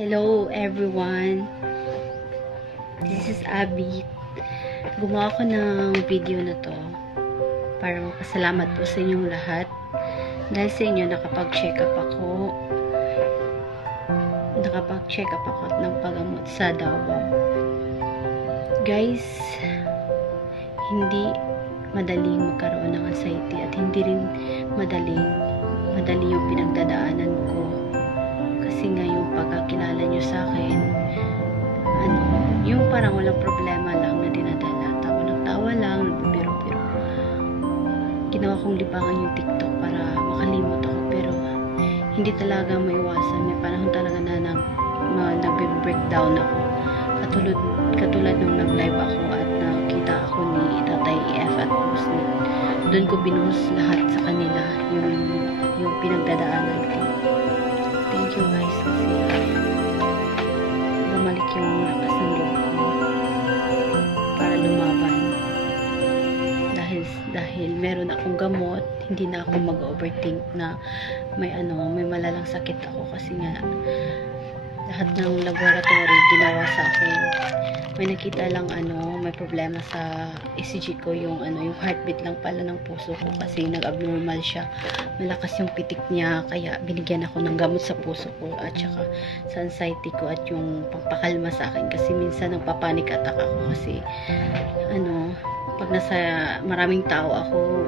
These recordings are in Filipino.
Hello everyone, this is Abby. Gumawa ko ng video na to para magpasalamat po sa inyong lahat dahil sa inyo nakapag-check up ako ng paggamot sa Davao. Guys, hindi madaling magkaroon ng anxiety at hindi rin madali yung pinagdadaanan ko. Kasi nga yung pagkakilala nyo sa akin, yung parang walang problema lang na dinadala. Tawa ng tawa lang, nagbibiro-biro. Ginawa kong libangan yung TikTok para makalimot ako, pero hindi talaga maiwasan. May panahon talaga na nagbe-breakdown ako. Katulad nung nag-live ako at nakita ako ni Tatay EF at doon ko binuhos lahat sa kanila yung pinagdadaanan ko. Thank you guys kasi bumalik yung lakas ng loob ko para lumaban. Dahil meron akong gamot, hindi na ako mag-overthink na may malalang sakit ako kasi nga lahat ng laboratory ginawa sa akin. May nakita lang may problema sa ECG ko, yung heartbeat lang pala ng puso ko kasi nag-abnormal siya. Malakas yung pitik niya, kaya binigyan ako ng gamot sa puso ko at saka sa anxiety ko at yung pagpakalma sa akin kasi minsan nagpapanik attack ako kasi pag nasa maraming tao ako,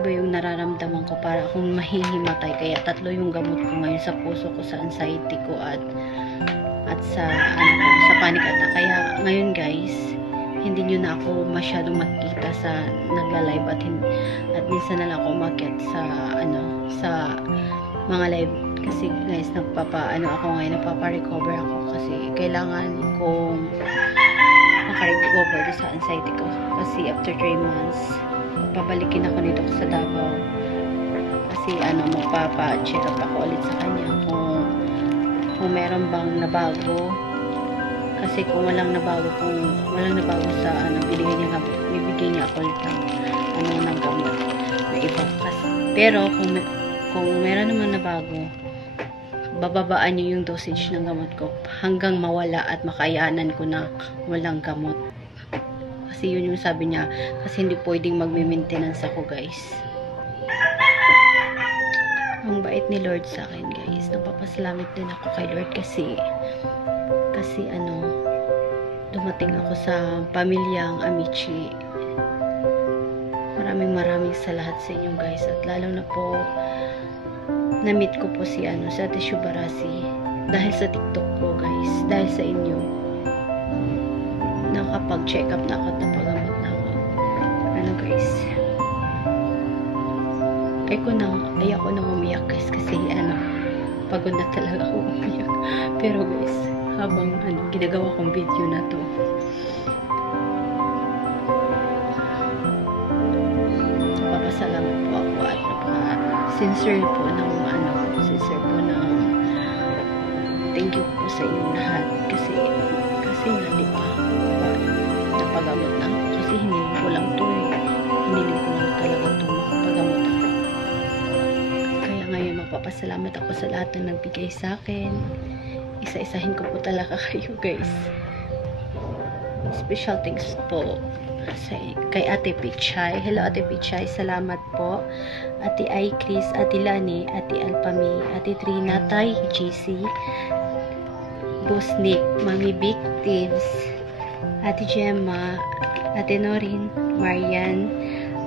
iba yung nararamdaman ko, para akong mahihimatay. Kaya 3 yung gamot ko ngayon sa puso ko, sa anxiety ko at sa panic attack. Kaya ngayon guys, hindi nyo na ako masyadong makikita sa nagla-live at minsan na lang ako umakyat sa mga live kasi guys ako ngayon, nagpapa-recover ako kasi kailangan kong maka-recover sa anxiety ko kasi after 3 months pabalikin ako nito sa Davao kasi magpapa-check up ako ulit sa kanya kung meron bang nabago, kasi kung walang nabago sa bibigyan niya ako ulit ng gamot na iba kasi. Pero kung meron naman nabago, bababaan niyo yung dosage ng gamot ko hanggang mawala at makayanan ko na walang gamot. Kasi yun yung sabi niya, kasi hindi pwedeng magme-maintenance ako guys. Ang bait ni Lord sa akin guys. Nagpapasalamat din ako kay Lord kasi dumating ako sa pamilyang Amici. Maraming salamat sa inyo guys, at lalo na po na-meet ko po si Ate Shubarasi dahil sa TikTok po guys, dahil sa inyo nakapag-check up na ako at napagamot na ako guys. Ayoko nang umiyak guys kasi pagod na talaga ako umiyak. Pero guys, habang ginagawa kong video na to, napapasalamat po ako at sincere po ng thank you po sa inyong lahat kasi nga diba napagamot na ako kasi hiniling ko lang talaga ito mapagamot ako. Kaya ngayon magpapasalamat ako sa lahat na nagbigay sa akin. Isa-isahin ko po talaga kayo guys. Special thanks po kay Ate Pichay. Hello Ate Pichay, salamat po. Ate Ay Chris, Ate Lani, Ate Alpami, Ate Trina, Tay GC, Boss Nick, Mami Victims, Ate Gemma, Ate Norin, Marian,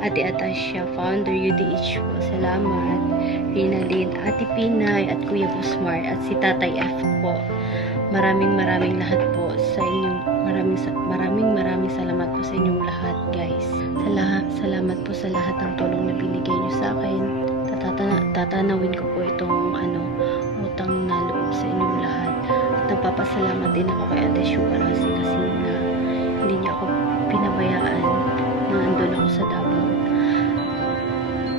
Ate Atasha, Founder UDH po, salamat. Rinalyn, Ate Pinay, at Kuya Busmar, at si Tatay F po. Maraming lahat po sa inyong, maraming salamat po sa inyong lahat guys. Salamat po sa lahat ng tulong na binigay nyo sa akin. Tatanawin ko po itong utang na loob sa inyong lahat. Nagpapasalamat din ako kay Ate Shubarasi kasi na hindi niya ako pinabayaan na andun ako sa Davao.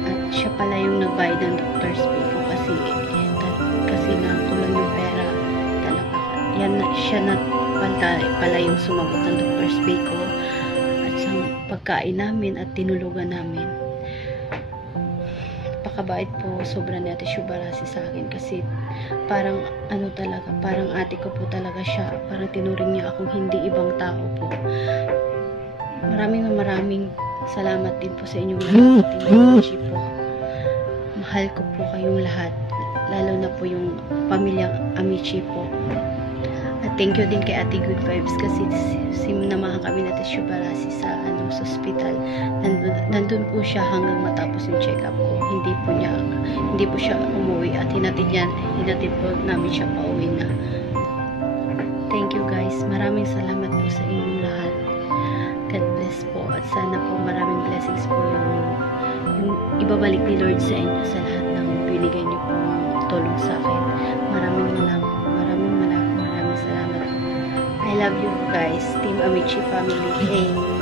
At siya pala yung nagbayad ng doctor's fee ko kasi nga kulang yung pera talaga. Siya na pala yung sumagot ng doctor's fee ko at sa pagkain namin at tinulugan namin. Napakabait po sobra ni Ate Shubarasi sa akin kasi parang ano talaga, parang ate ko po talaga siya. Parang tinuring niya akong hindi ibang tao po. Maraming salamat din po sa inyong lahat. Team Amici po. Mahal ko po kayong lahat. Lalo na po yung pamilyang Amici po. At thank you din kay Ate Good Vibes kasi sinamahan kami natin siya sa sa hospital. Nandun po siya hanggang matapos yung check-up ko. Hindi po siya umuwi at hinatid po namin siya pauwi na. Thank you guys. Maraming salamat po sa inyong lahat. God bless po at sana po maraming blessings po yung ibabalik ni Lord sa inyo sa lahat ng binigay niyo po tulong sa akin. Maraming salamat. I love you guys, Team Amici family.